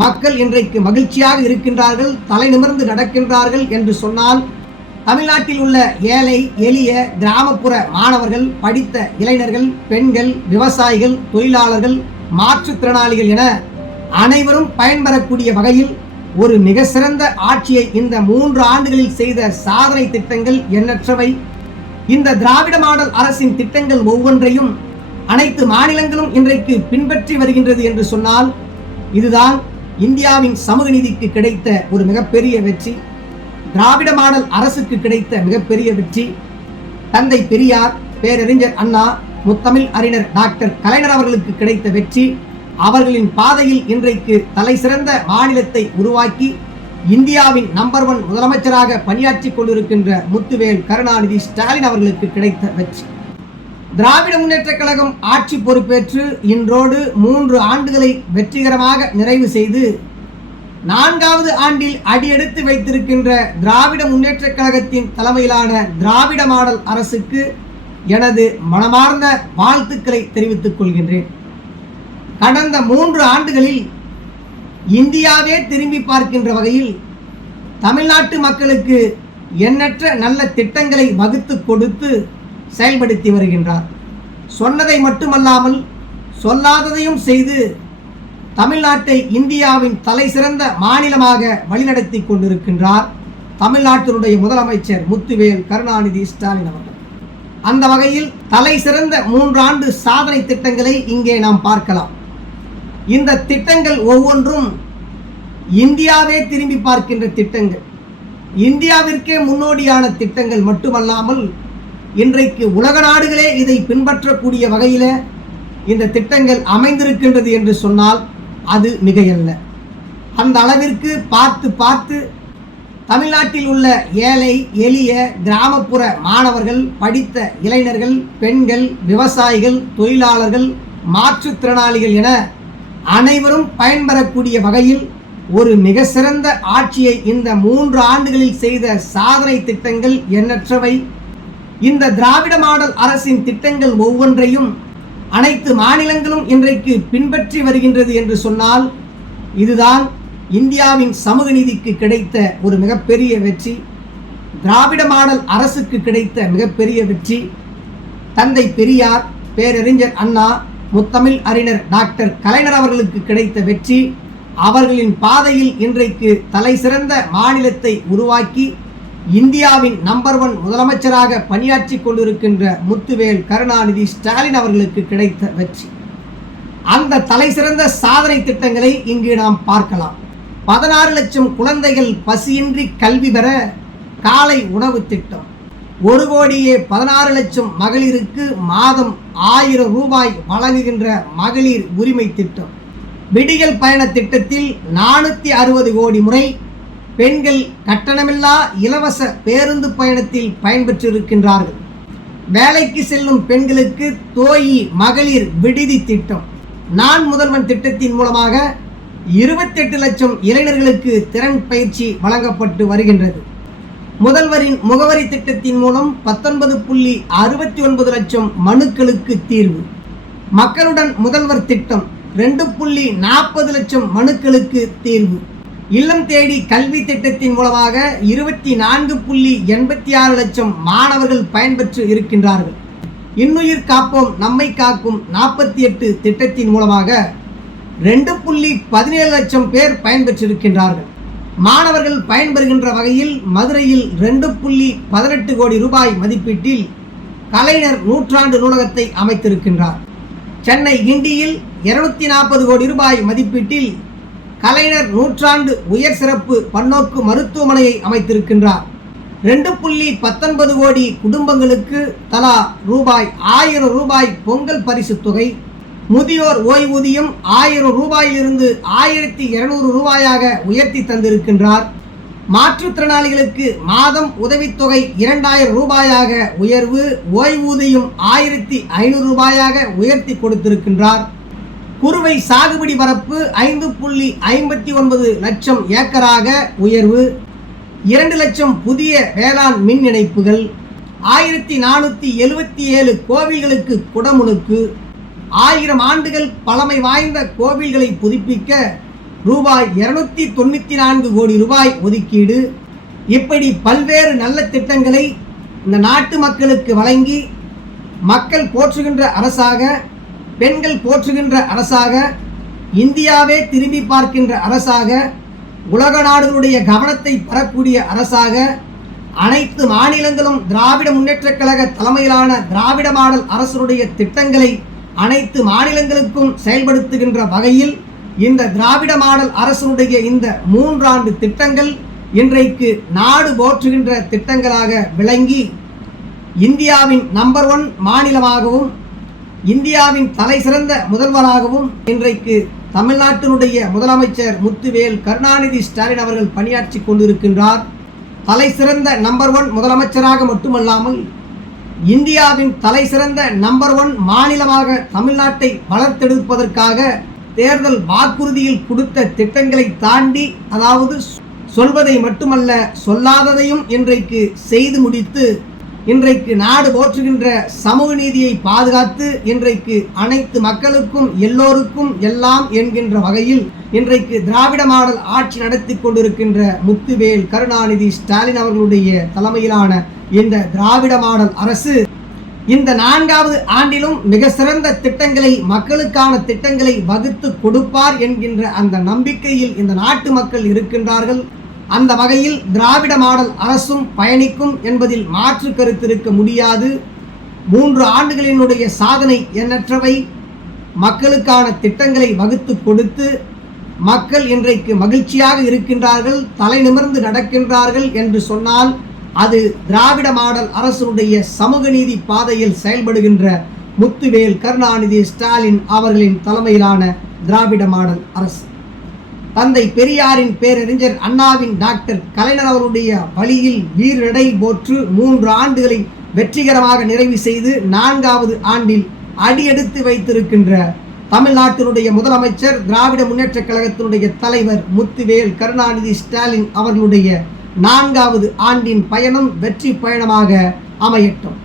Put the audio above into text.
மக்கள் இன்றைக்கு மகிழ்ச்சியாக இருக்கின்றார்கள் தலை நிமிர்ந்து நடக்கின்றார்கள் என்று சொன்னால் தமிழ்நாட்டில் உள்ள ஏழை எளிய கிராமப்புற மாணவர்கள் படித்த இளைஞர்கள் பெண்கள் விவசாயிகள் தொழிலாளர்கள் மாற்றுத்திறனாளிகள் என அனைவரும் பயன்பெறக்கூடிய வகையில் ஒரு மிக சிறந்த ஆட்சியை இந்த மூன்று ஆண்டுகளில் செய்த சாதனை திட்டங்கள் எண்ணற்றவை. இந்த திராவிட மாடல் அரசின் திட்டங்கள் ஒவ்வொன்றையும் அனைத்து மாநிலங்களும் இன்றைக்கு பின்பற்றி வருகின்றது என்று சொன்னால் இதுதான் இந்தியாவின் சமூக நீதிக்கு கிடைத்த ஒரு மிகப்பெரிய வெற்றி திராவிட மாடல் அரசுக்கு கிடைத்த மிகப்பெரிய வெற்றி தந்தை பெரியார் பேரறிஞர் அண்ணா முத்தமிழ் அறிஞர் டாக்டர் கலைஞர் அவர்களுக்கு கிடைத்த வெற்றி அவர்களின் பாதையில் இன்றைக்கு தலை சிறந்த மாநிலத்தை உருவாக்கி இந்தியாவின் நம்பர் ஒன் முதலமைச்சராக பணியாற்றி கொண்டிருக்கின்ற முத்துவேல் கருணாநிதி ஸ்டாலின் அவர்களுக்கு கிடைத்த வெற்றி. திராவிட முன்னேற்ற கழகம் ஆட்சி பொறுப்பேற்று இன்றோடு மூன்று ஆண்டுகளை வெற்றிகரமாக நிறைவு செய்து நான்காவது ஆண்டில் அடியெடுத்து வைத்திருக்கின்ற திராவிட முன்னேற்ற கழகத்தின் தலைமையிலான திராவிட மாடல் அரசுக்கு எனது மனமார்ந்த வாழ்த்துக்களை தெரிவித்துக் கொள்கின்றேன். கடந்த மூன்று ஆண்டுகளில் இந்தியாவே திரும்பி பார்க்கின்ற வகையில் தமிழ்நாட்டு மக்களுக்கு எண்ணற்ற நல்ல திட்டங்களை வகுத்து கொடுத்து செயல்படுத்தி வருகின்றார். சொன்னதை மட்டுமல்லாமல் சொல்லாததையும் செய்து தமிழ்நாட்டை இந்தியாவின் தலை சிறந்த மாநிலமாக வழிநடத்தி கொண்டிருக்கின்றார் தமிழ்நாட்டினுடைய முதலமைச்சர் முத்துவேல் கருணாநிதி ஸ்டாலின் அவர்கள். அந்த வகையில் தலை சிறந்த மூன்றாண்டு சாதனை திட்டங்களை இங்கே நாம் பார்க்கலாம். இந்த திட்டங்கள் ஒவ்வொன்றும் இந்தியாவே திரும்பி பார்க்கின்ற திட்டங்கள். இந்தியாவிற்கே முன்னோடியான திட்டங்கள் மட்டுமல்லாமல் இன்றைக்கு உலக நாடுகளே இதை பின்பற்றக்கூடிய வகையில் இந்த திட்டங்கள் அமைந்திருக்கின்றது என்று சொன்னால் அது மிகையல்ல. அந்த அளவிற்கு பார்த்து பார்த்து தமிழ்நாட்டில் உள்ள ஏழை எளிய கிராமப்புற மாணவர்கள் படித்த இளைஞர்கள் பெண்கள் விவசாயிகள் தொழிலாளர்கள் மாற்றுத்திறனாளிகள் என அனைவரும் பயன்பெறக்கூடிய வகையில் ஒரு மிக சிறந்த ஆட்சியை இந்த மூன்று ஆண்டுகளில் செய்த சாதனை திட்டங்கள் எண்ணற்றவை. இந்த திராவிட மாடல் அரசின் திட்டங்கள் ஒவ்வொன்றையும் அனைத்து மாநிலங்களும் இன்றைக்கு பின்பற்றி வருகின்றது என்று சொன்னால் இதுதான் இந்தியாவின் சமூக நீதிக்கு கிடைத்த ஒரு மிகப்பெரிய வெற்றி திராவிட மாடல் அரசுக்கு கிடைத்த மிகப்பெரிய வெற்றி. தந்தை பெரியார் பேரறிஞர் அண்ணா முத்தமிழ் அறிஞர் டாக்டர் கலைஞர் அவர்களுக்கு கிடைத்த வெற்றி. அவர்களின் பாதையில் இன்றைக்கு தலை சிறந்த மாநிலத்தை உருவாக்கி இந்தியாவின் நம்பர் ஒன் முதலமைச்சராக பணியாற்றி கொண்டிருக்கின்ற முத்துவேல் கருணாநிதி ஸ்டாலின் அவர்களுக்கு கிடைத்த வெற்றி. அந்த தலைசிறந்த சாதனை திட்டங்களை இங்கு நாம் பார்க்கலாம். பதினாறு லட்சம் குழந்தைகள் பசியின்றி கல்வி பெற காலை உணவு திட்டம். ஒரு கோடியே பதினாறு லட்சம் மகளிருக்கு மாதம் ஆயிரம் ரூபாய் வழங்குகின்ற மகளிர் உரிமை திட்டம். விடியல் பயண திட்டத்தில் நானூற்றி அறுபது கோடி முறை பெண்கள் கட்டணமில்லா இலவச பேருந்து பயணத்தில் பயன்பெற்றிருக்கின்றார்கள். வேலைக்கு செல்லும் பெண்களுக்கு தோயி மகளிர் விடுதி திட்டம். நான் முதல்வன் திட்டத்தின் மூலமாக இருபத்தெட்டு லட்சம் இளைஞர்களுக்கு திறன் பயிற்சி வழங்கப்பட்டு வருகின்றது. முதல்வரின் முகவரி திட்டத்தின் மூலம் பத்தொன்பது புள்ளி அறுபத்தி ஒன்பது லட்சம் மனுக்களுக்கு தீர்வு. மக்களுடன் முதல்வர் திட்டம் ரெண்டு புள்ளி நாற்பது லட்சம் மனுக்களுக்கு தீர்வு. இல்லம் தேடி கல்வி திட்டத்தின் மூலமாக இருபத்தி நான்கு புள்ளி எண்பத்தி ஆறு லட்சம் மாணவர்கள் பயன்பெற்று இருக்கின்றார்கள். இன்னுயிர் காப்போம் நம்மை காக்கும் நாற்பத்தி எட்டு திட்டத்தின் மூலமாக ரெண்டு புள்ளி பதினேழு லட்சம் பேர் பயன்பெற்றிருக்கின்றார்கள். மாணவர்கள் பயன்பெறுகின்ற வகையில் மதுரையில் ரெண்டு புள்ளி பதினெட்டு கோடி ரூபாய் மதிப்பீட்டில் கலைஞர் நூற்றாண்டு நூலகத்தை அமைத்திருக்கின்றார். சென்னை கிண்டியில் இருநூத்தி நாற்பது கோடி ரூபாய் மதிப்பீட்டில் கலைஞர் நூற்றாண்டு உயர் சிறப்பு பன்னோக்கு மருத்துவமனையை அமைத்திருக்கின்றார். ரெண்டு புள்ளி பத்தொன்பது கோடி குடும்பங்களுக்கு தலா ரூபாய் ஆயிரம் ரூபாய் பொங்கல் பரிசு தொகை. முதியோர் ஓய்வூதியம் ஆயிரம் ரூபாயிலிருந்து ஆயிரத்தி இருநூறு ரூபாயாக உயர்த்தி தந்திருக்கின்றார். மாற்றுத்திறனாளிகளுக்கு மாதம் உதவித்தொகை இரண்டாயிரம் ரூபாயாக உயர்வு ஓய்வூதியம் ஆயிரத்தி ஐநூறு ரூபாயாக உயர்த்தி கொடுத்திருக்கின்றார். குறுவை சாகுபடி பரப்பு ஐந்து புள்ளி ஐம்பத்தி ஒன்பது லட்சம் ஏக்கராக உயர்வு இரண்டு லட்சம் புதிய வேளாண் மின் இணைப்புகள் ஆயிரத்தி நானூற்றி எழுபத்தி ஏழு கோவில்களுக்கு குடமுழுக்கு ஆயிரம் ஆண்டுகள் பழமை வாய்ந்த கோவில்களை புதுப்பிக்க ரூபாய் இருநூத்தி தொண்ணூற்றி நான்கு கோடி ரூபாய் ஒதுக்கீடு. இப்படி பல்வேறு நல்ல திட்டங்களை இந்த நாட்டு மக்களுக்கு வழங்கி மக்கள் போற்றுகின்ற அரசாக பெண்கள் போற்றுகின்ற அரசாக இந்தியாவே திரும்பி பார்க்கின்ற அரசாக உலக நாடுகளுடைய கவனத்தை பெறக்கூடிய அரசாக அனைத்து மாநிலங்களும் திராவிட முன்னேற்றக் கழக தலைமையிலான திராவிட மாடல் அரசருடைய திட்டங்களை அனைத்து மாநிலங்களுக்கும் செயல்படுத்துகின்ற வகையில் இந்த திராவிட மாடல் அரசருடைய இந்த மூன்றாண்டு திட்டங்கள் இன்றைக்கு நாடு போற்றுகின்ற திட்டங்களாக விளங்கி இந்தியாவின் நம்பர் ஒன் மாநிலமாகவும் இந்தியாவின் தலை சிறந்த முதல்வராகவும் இன்றைக்கு தமிழ்நாட்டினுடைய முதலமைச்சர் முத்துவேல் கருணாநிதி ஸ்டாலின் அவர்கள் பணியாற்றி கொண்டிருக்கின்றார். தலை சிறந்த நம்பர் ஒன் முதலமைச்சராக மட்டுமல்லாமல் இந்தியாவின் தலை சிறந்த நம்பர் ஒன் மாநிலமாக தமிழ்நாட்டை வளர்த்தெடுப்பதற்காக தேர்தல் வாக்குறுதியில் கொடுத்த திட்டங்களை தாண்டி அதாவது சொல்வதை மட்டுமல்ல சொல்லாததையும் இன்றைக்கு செய்து முடித்து இன்றைக்கு நாடு போற்றுகின்ற சமூக நீதியை பாதுகாத்து இன்றைக்கு அனைத்து மக்களுக்கும் எல்லோருக்கும் எல்லாம் என்கின்ற வகையில் இன்றைக்கு திராவிட மாடல் ஆட்சி நடத்தி கொண்டிருக்கின்ற முத்துவேல் கருணாநிதி ஸ்டாலின் அவர்களுடைய தலைமையிலான இந்த திராவிட மாடல் அரசு இந்த நான்காவது ஆண்டிலும் மிக சிறந்த திட்டங்களை மக்களுக்கான திட்டங்களை வகுத்து கொடுப்பார் என்கின்ற அந்த நம்பிக்கையில் இந்த நாட்டு மக்கள் இருக்கின்றார்கள். அந்த வகையில் திராவிட மாடல் அரசும் பயணிக்கும் என்பதில் மாற்று கருத்து இருக்க முடியாது. மூன்று ஆண்டுகளினுடைய சாதனை எண்ணற்றவை. மக்களுக்கான திட்டங்களை வகுத்து கொடுத்து மக்கள் இன்றைக்கு மகிழ்ச்சியாக இருக்கின்றார்கள் தலை நிமிர்ந்து நடக்கின்றார்கள் என்று சொன்னால் அது திராவிட மாடல் அரசுடைய சமூக நீதி பாதையில் செயல்படுகின்ற முத்துவேல் கருணாநிதி ஸ்டாலின் அவர்களின் தலைமையிலான திராவிட மாடல் அரசு. தந்தை பெரியாரின் பேரறிஞர் அண்ணாவின் டாக்டர் கலைஞர் அவருடைய வழியில் வீரடை போற்று மூன்று ஆண்டுகளை வெற்றிகரமாக நிறைவு செய்து நான்காவது ஆண்டில் அடியெடுத்து வைத்திருக்கின்ற தமிழ்நாட்டினுடைய முதலமைச்சர் திராவிட முன்னேற்றக் கழகத்தினுடைய தலைவர் முத்துவேல் கருணாநிதி ஸ்டாலின் அவர்களுடைய நான்காவது ஆண்டின் பயணம் வெற்றி பயணமாக அமையட்டும்.